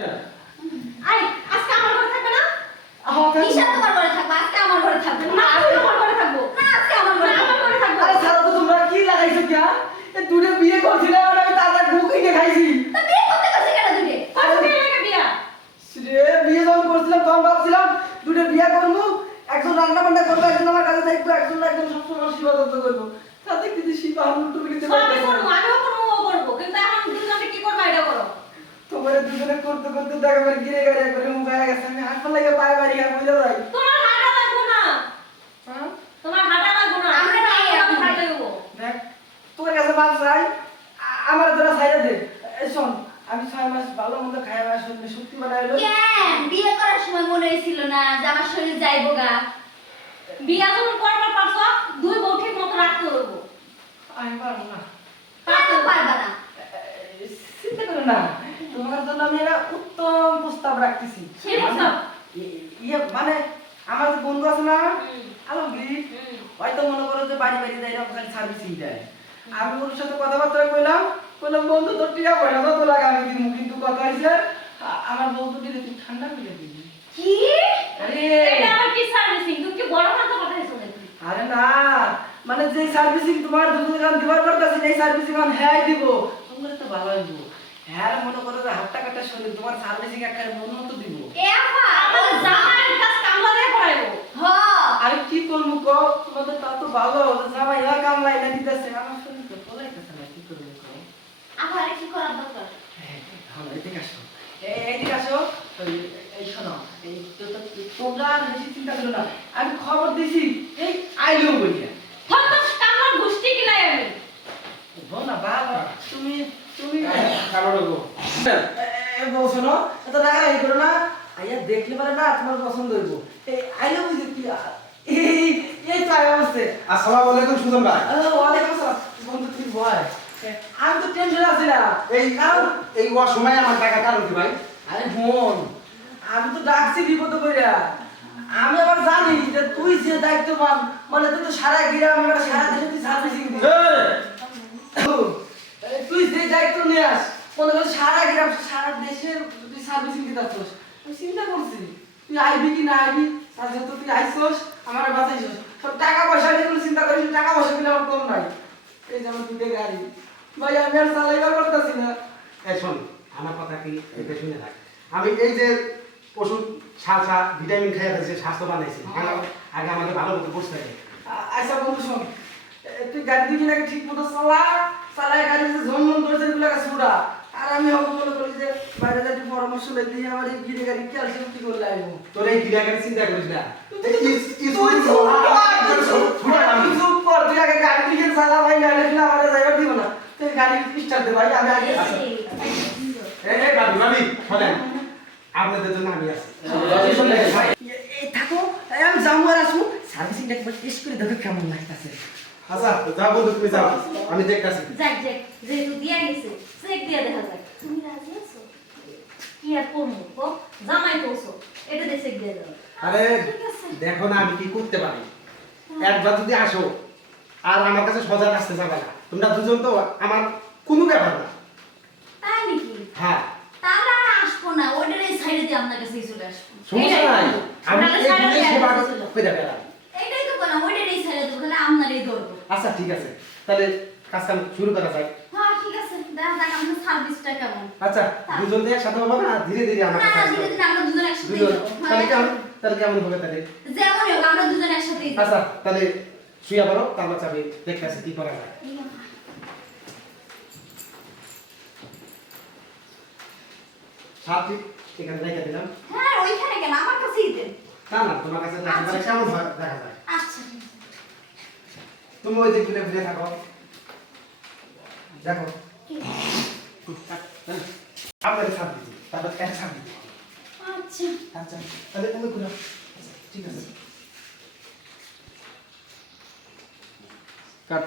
I আজকে আমার ঘরে থাকবে না? ঈশা তোমার ঘরে থাকবে আজকে আমার ঘরে থাকবে না। আজকে আমার ঘরে থাকব। না আজকে আমার ঘরে আমার ঘরে থাকব। আরে ছাড়ো তো তোমরা কি লাগাইছো কিয়া এ দুটো বিয়ে করছিলাম আর আমি তাদের বুক কিনে খাইছি। তা বিয়ে করতে গেছে কেন দুগে কত দিন লাগে বিয়া? রে বিয়ে যখন করছিলাম তখন ভাবছিলাম দুটো বিয়ে করব একজন রান্না বান্না করব একজন আমার কাছে থাকব একজন একজন সবসময় সেবা যত্ন করব। তাতে কিন্তু শিবা আমি টুকু নিতে পারব আমিও করব কিন্তু এখন দুজনে কি করব এটা করো তোমার দুজনে করতে করতে দেখা করে গিরে গাড়ি করে মুখ হয়ে গেছে আমি হাসপাতাল লাগে পায়ে বাড়ি আর বুঝে যাই তোমার হাঁটা লাগবো না হ্যাঁ তোমার হাঁটা লাগবো না আমরা আমরা নেই এখন। হাঁটতে হব দেখ তোর কাছে মাছ চাই আ- আমার তোরা ছাইড়ে দে এই শোন আমি ছয় মাস ভালো মন্দ খাই আমার শরীরে শক্তি বানাইলো কেন? বিয়ে করার সময় মনে হয়েছিল না যে আমার শরীর যাইবো গা। বিয়া যখন করবার পারছ দুই বউ ঠিক মতো রাখতে হব আমি পারব না। পারতে পারবা না। চিন্তা করো না। তোমার জন্য আমি একটা উত্তম প্রস্তাব রাখতেছি। সেই প্রস্তাব? ইয়ে মানে আমার যে বন্ধু আছে না। আলমগীর হয়তো মনে করো যে বাড়ি বাড়ি যাই রকম সার্ভিসিং দেয় আমি ওর সাথে কথাবার্তা কইলাম কইলাম বন্ধু তোর টিয়া পয়সা তো লাগে আমি দিমু কিন্তু কথা হইছে আ- আমার বন্ধু দিলে তুই ঠান্ডা করে দিবি। কি? আরে। এটা আমার কি সার্ভিসিং তুমি কি বড় মাথা পাঠাইছো নাকি? আরে না মানে যে সার্ভিসিং তোমার দুটো গান দিবার করতেছে এই সার্ভিসিং আমি হ্যাঁ দিব। তোমার তো ভালো হইব। হ্যাঁ মনে করো যে হাতটা কাটা শরীর তোমার সার্ভিসিং একটা মন মতো দিব। আমার জামাইয়ের কাজ কামলা দিয়ে করাইবো হ। আরে কি করব কো তোমাদের তা তো ভালো জামাই কামলাই না দিতেছে আমার শরীর তো পলাইতেছে না কি করব কো আপা আরে কি করার দরকার। হ্যাঁ এদিকে আসো। এদিকে আসো। এই শোনো এই তো- তো- তোমরা আর বেশি চিন্তা করো না। আমি খবর দিছি এই আইলেও বলিয়া। কামলার গোষ্ঠী কিলাই আমি। না বাবা তুমি তুমি হ্যাঁ। এ বলছো না এত রাগারাগি করো না। আইয়া দেখলে পারে না তোমার পছন্দ হইব। এই আইলে বুঝি কি? এই এই তো আয় অবস্থে। আসসালামু আলাইকুম সুজন ভাই। ওয়ালাইকুম আসসালাম। বন্ধু তুই ভয় আমি তো টেনশন আছি না। এই কারণ এই অসময়ে আমার টাকা কারণ কি ভাই? আরে বোন আমি তো ডাকছি বিপদ কইরা আমি আবার জানি যে তুই যে দায়িত্ববান মানে তুই তো সারা গ্রাম একটা সারা দেশে তুই সার্ভিসিং তুই যে দায়িত্ব নিয়াস মনে কর সারা গ্রাম সারা দেশের তুই সার্ভিসিং দিতে আসছিস। আমি চিন্তা করছি তুই আইবি কি না আইবি? আর যেহেতু তুই আইসস আমার বাঁচাইছস সব টাকা পয়সা নিয়ে চিন্তা করিস টাকা পয়সা কিন্তু আমার কম নাই। এই যে আমার দুটো গাড়ি। ভাই আমি আর চালাইবার না। এই শোন আমার কথা কি এটা শুনে থাক আমি এই যে ওষুধ ভিটামিন খাইয়া স্বাস্থ্য বানাইছি আগে আমাকে ভালো মতো বসতে হবে। আচ্ছা বন্ধু শোন। তুই গাড়ি ঠিক মতো চালা? চালায় গাড়ি যে এগুলো ছুড়া আর আমি হব মনে করি যে বাইরে যাতে পরামর্শ লই দিয়ে আমার এই গিরে গাড়ি ক্যালসিয়াম কি করলে তোর এই ক্রিয়াকারী চিন্তা করিস না। তুই চুপ কর, তুই আগে গাড়ি চালা ভাই আমার গাড়ি স্টার্ট দে ভাই আমি আগে আচ্ছা। এই এই ভাবি ভাবি শোনেন আপনাদের জন্য আমি আছি। থাকো। আমি যাব আর আসব। সার্ভিসিংটা একবার টেস্ট করে দেখো কেমন লাগতেছে। আচ্ছা তুমি যাও। আমি দেখতেছি। যাক যাক যেহেতু দিয়া গেছে চেক দিয়া দেখা যাক। তুমি রাজি আছো? কি আর করব কো? জামাই তো ওসব। এটা দিয়ে চেক দিয়ে দাও আরে দেখো না আমি কি করতে পারি। একবার যদি আসো আর আমার কাছে সজাগ আসতে যাবে না। তোমরা দুজন তো আমার কোনো ব্যাপার না। তাই নাকি? হ্যাঁ। তাহলে আসব না ওইটার এই সাইডে দিয়ে আপনার কাছেই চলে আসব। সমস্যা নাই। করব। এই সারা বুঝে দিয়ে সেবা করে বেড়াই এইটাই তো বললাম ওইটার এই সাইডে দেবো তাহলে আপনার ধরবো। আচ্ছা ঠিক আছে। তাহলে কাজ শুরু করা যায় হ্যাঁ ঠিক আছে। দেখা যাক আমাদের সার্ভিসটা কেমন। আচ্ছা দুজন তো একসাথে হব না? ধীরে ধীরে আমার না কাছে না আসবে। ধীরে ধীরে আমরা দুজন একসাথেই তাহলে কেমন? তাহলে কেমন হবে তাহলে? যেমনই হোক আমরা দুজন আচ্ছা তাহলে শুয়ে পড়ো তারপর চাবি আসি কি করা যায়। ফিট এখানে রেখে দিলাম। হ্যাঁ ওইখানে কেন আমার কাছেই দেন। না না তোমার কাছে দেখা যায় কেমন হয় দেখা যায়? আচ্ছা। তুমি ওই যে ঘুরে ঘুরে থাকো। দেখো। আছে। আপনাকে তারপর এক দিচ্ছি আচ্ছা। আচ্ছা তাহলে তুমি ঘুরো। আচ্ছা, ঠিক আছে। কাট।